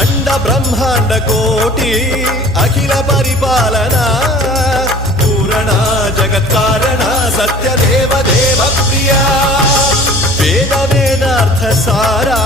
अंड ब्रह्मांड कोटि अखिल परिपालना पूरणा जगत्कारणा सत्यदेव देव प्रिया वेद वेदार्थ सारा